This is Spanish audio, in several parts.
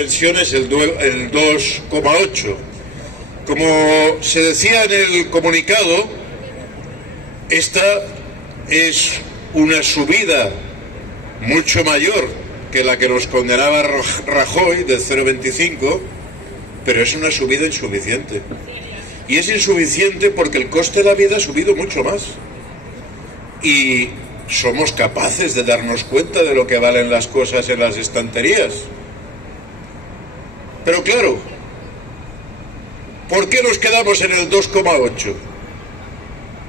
pensiones el 2,8. Como se decía en el comunicado, esta es una subida mucho mayor que la que nos condenaba Rajoy del 0,25, pero es una subida insuficiente. Y es insuficiente porque el coste de la vida ha subido mucho más. Y somos capaces de darnos cuenta de lo que valen las cosas en las estanterías. Pero claro, ¿por qué nos quedamos en el 2,8?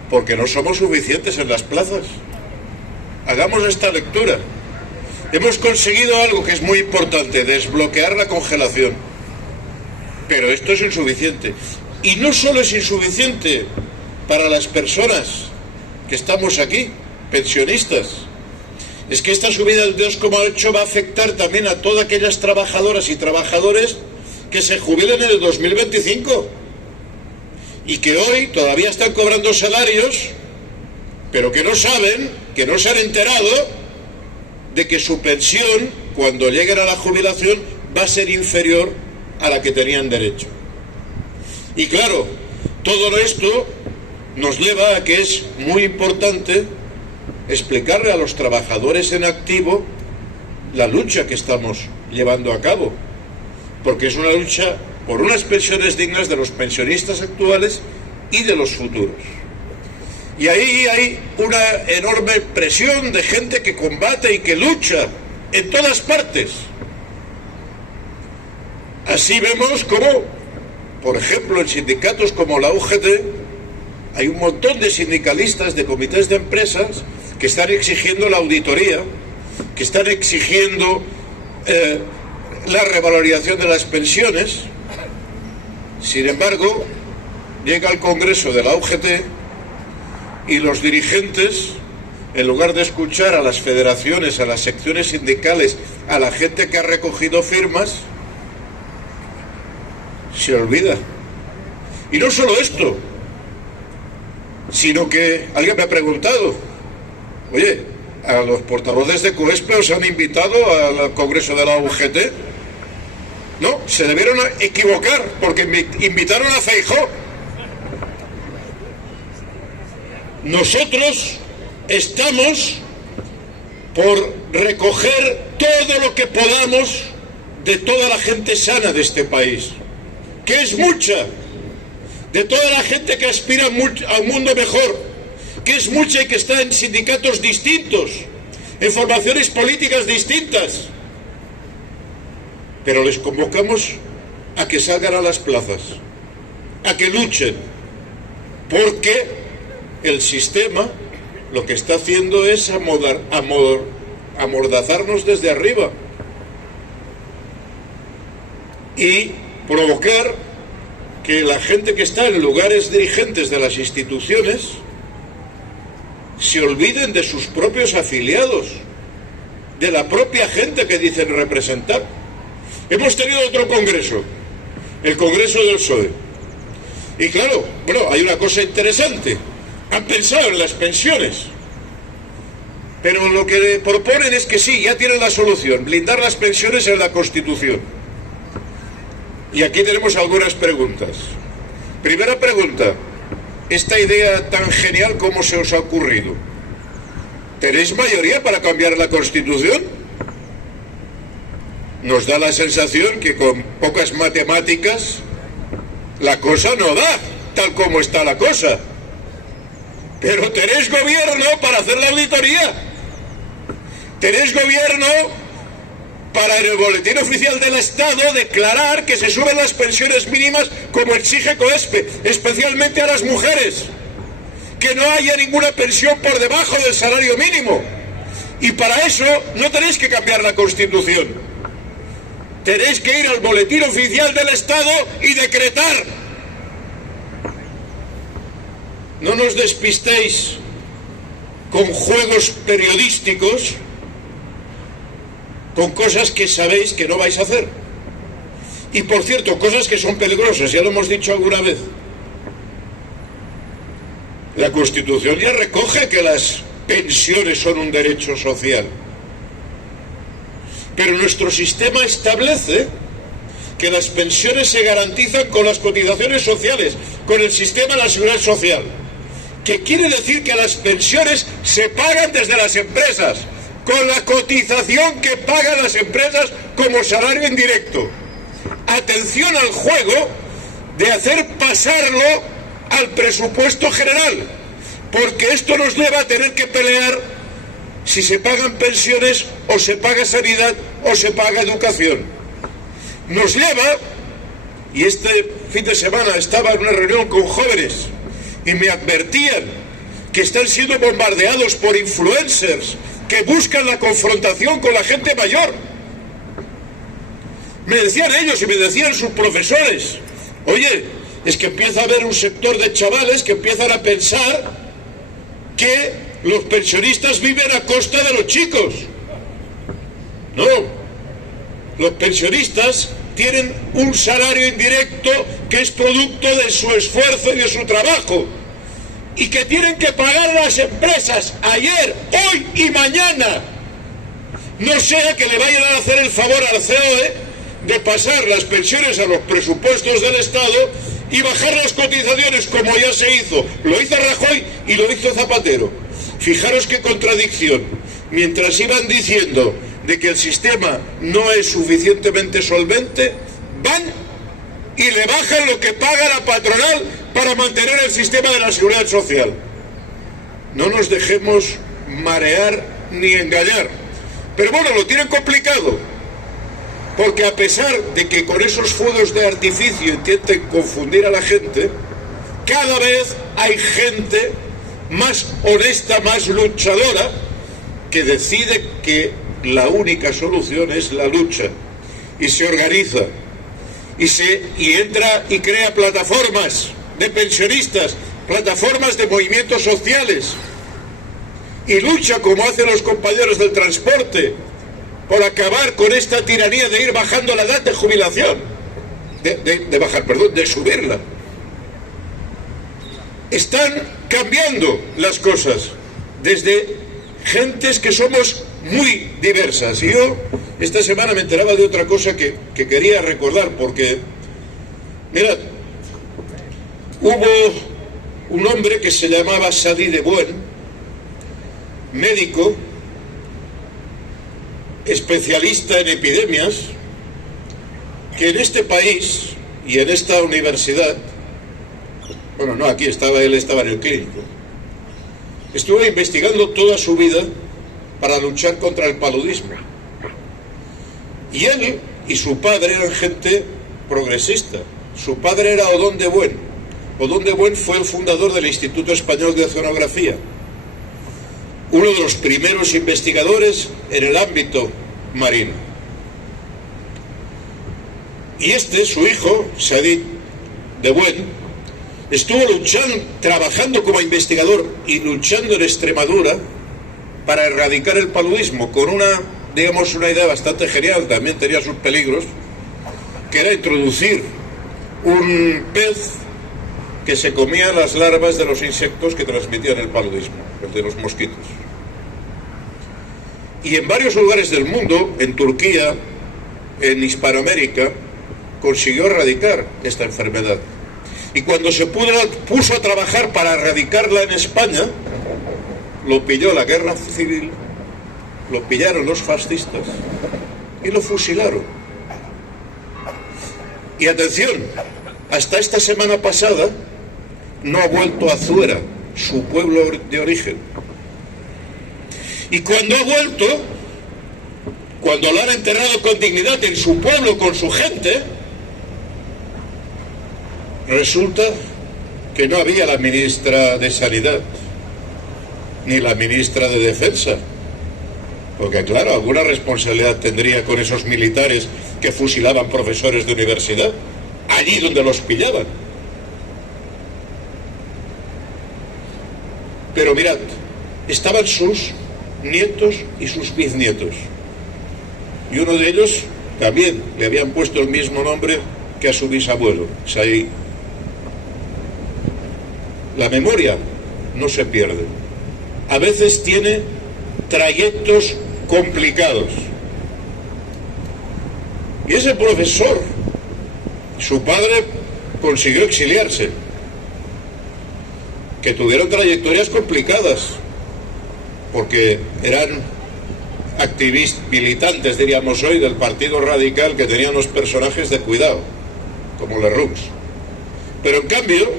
Porque no somos suficientes en las plazas. Hagamos esta lectura. Hemos conseguido algo que es muy importante, desbloquear la congelación. Pero esto es insuficiente. Y no solo es insuficiente para las personas que estamos aquí, pensionistas. Es que esta subida del 2,8 va a afectar también a todas aquellas trabajadoras y trabajadores que se jubilen en el 2025 y que hoy todavía están cobrando salarios, pero que no saben, que no se han enterado de que su pensión, cuando lleguen a la jubilación, va a ser inferior a la que tenían derecho. Y claro, todo esto nos lleva a que es muy importante explicarle a los trabajadores en activo la lucha que estamos llevando a cabo, porque es una lucha por unas pensiones dignas de los pensionistas actuales y de los futuros. Y ahí hay una enorme presión de gente que combate y que lucha en todas partes. Así vemos como, por ejemplo, en sindicatos como la UGT, hay un montón de sindicalistas de comités de empresas que están exigiendo la auditoría, que están exigiendo la revalorización de las pensiones. Sin embargo, llega al Congreso de la UGT y los dirigentes, en lugar de escuchar a las federaciones, a las secciones sindicales, a la gente que ha recogido firmas, se olvida. Y no solo esto, sino que alguien me ha preguntado, oye, ¿a los portavoces de COESPE os han invitado al Congreso de la UGT? No, se debieron equivocar, porque me invitaron a Feijóo. Nosotros estamos por recoger todo lo que podamos de toda la gente sana de este país, que es mucha, de toda la gente que aspira a un mundo mejor, que es mucha y que está en sindicatos distintos, en formaciones políticas distintas. Pero les convocamos a que salgan a las plazas, a que luchen, porque el sistema lo que está haciendo es amordazarnos desde arriba y provocar que la gente que está en lugares dirigentes de las instituciones se olviden de sus propios afiliados, de la propia gente que dicen representar. Hemos tenido otro congreso, el Congreso del PSOE. Y claro, bueno, hay una cosa interesante. Han pensado en las pensiones. Pero lo que proponen es que sí, ya tienen la solución, blindar las pensiones en la Constitución. Y aquí tenemos algunas preguntas. Primera pregunta, esta idea tan genial, ¿cómo se os ha ocurrido? ¿Tenéis mayoría para cambiar la Constitución? Nos da la sensación que con pocas matemáticas la cosa no da, tal como está la cosa. Pero tenéis gobierno para hacer la auditoría. Tenéis gobierno para en el Boletín Oficial del Estado declarar que se suben las pensiones mínimas como exige COESPE, especialmente a las mujeres, que no haya ninguna pensión por debajo del salario mínimo. Y para eso no tenéis que cambiar la Constitución. Tenéis que ir al Boletín Oficial del Estado y decretar. No nos despistéis con juegos periodísticos, con cosas que sabéis que no vais a hacer. Y por cierto, cosas que son peligrosas, ya lo hemos dicho alguna vez. La Constitución ya recoge que las pensiones son un derecho social. Pero nuestro sistema establece que las pensiones se garantizan con las cotizaciones sociales, con el sistema de la seguridad social, que quiere decir que las pensiones se pagan desde las empresas, con la cotización que pagan las empresas como salario indirecto. Atención al juego de hacer pasarlo al presupuesto general, porque esto nos lleva a tener que pelear si se pagan pensiones o se paga sanidad o se paga educación. Nos lleva, y este fin de semana estaba en una reunión con jóvenes y me advertían que están siendo bombardeados por influencers que buscan la confrontación con la gente mayor. Me decían ellos y me decían sus profesores, oye, es que empieza a haber un sector de chavales que empiezan a pensar que los pensionistas viven a costa de los chicos. No, los pensionistas tienen un salario indirecto que es producto de su esfuerzo y de su trabajo, y que tienen que pagar las empresas ayer, hoy y mañana. No sea que le vayan a hacer el favor al COE de pasar las pensiones a los presupuestos del Estado y bajar las cotizaciones como ya se hizo. Lo hizo Rajoy y lo hizo Zapatero. Fijaros qué contradicción. Mientras iban diciendo de que el sistema no es suficientemente solvente, van y le bajan lo que paga la patronal para mantener el sistema de la seguridad social. No nos dejemos marear ni engañar. Pero bueno, lo tienen complicado, porque a pesar de que con esos fuegos de artificio intenten confundir a la gente, cada vez hay gente más honesta, más luchadora, que decide que la única solución es la lucha, y se organiza, y entra y crea plataformas de pensionistas, plataformas de movimientos sociales, y lucha como hacen los compañeros del transporte por acabar con esta tiranía de ir bajando la edad de jubilación, de subirla. Están cambiando las cosas desde gentes que somos muy diversas. Y yo esta semana me enteraba de otra cosa que quería recordar, porque mirad, hubo un hombre que se llamaba Sadi de Buen, médico, especialista en epidemias, que en este país y en esta universidad, bueno, no, aquí estaba, él estaba en el clínico, estuvo investigando toda su vida para luchar contra el paludismo. Y él y su padre eran gente progresista. Su padre era Odón de Buen. Odón de Buen fue el fundador del Instituto Español de Oceanografía, uno de los primeros investigadores en el ámbito marino. Y su hijo, Sadi de Buen, estuvo trabajando como investigador y luchando en Extremadura para erradicar el paludismo, con una idea bastante genial, también tenía sus peligros, que era introducir un pez que se comía las larvas de los insectos que transmitían el paludismo, el de los mosquitos. Y en varios lugares del mundo, en Turquía, en Hispanoamérica, consiguió erradicar esta enfermedad. Y cuando se puso a trabajar para erradicarla en España, lo pilló la guerra civil, lo pillaron los fascistas y lo fusilaron. Y atención, hasta esta semana pasada no ha vuelto a Zuera, su pueblo de origen. Y cuando ha vuelto, cuando lo han enterrado con dignidad en su pueblo, con su gente, resulta que no había la ministra de Sanidad ni la ministra de Defensa, porque claro, alguna responsabilidad tendría con esos militares que fusilaban profesores de universidad allí donde los pillaban. Pero mirad, estaban sus nietos y sus bisnietos, y uno de ellos también le habían puesto el mismo nombre que a su bisabuelo, Said. La memoria no se pierde. A veces tiene trayectos complicados. Y ese profesor Su padre consiguió exiliarse, que tuvieron trayectorias complicadas, porque eran activistas, militantes, diríamos hoy, del Partido Radical, que tenían unos personajes de cuidado, como Lerroux. Pero en cambio,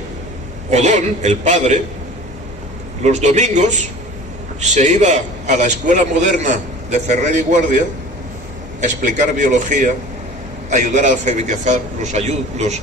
Odón, el padre, los domingos se iba a la escuela moderna de Ferrer y Guardia a explicar biología, a ayudar a alfabetizar los adultos.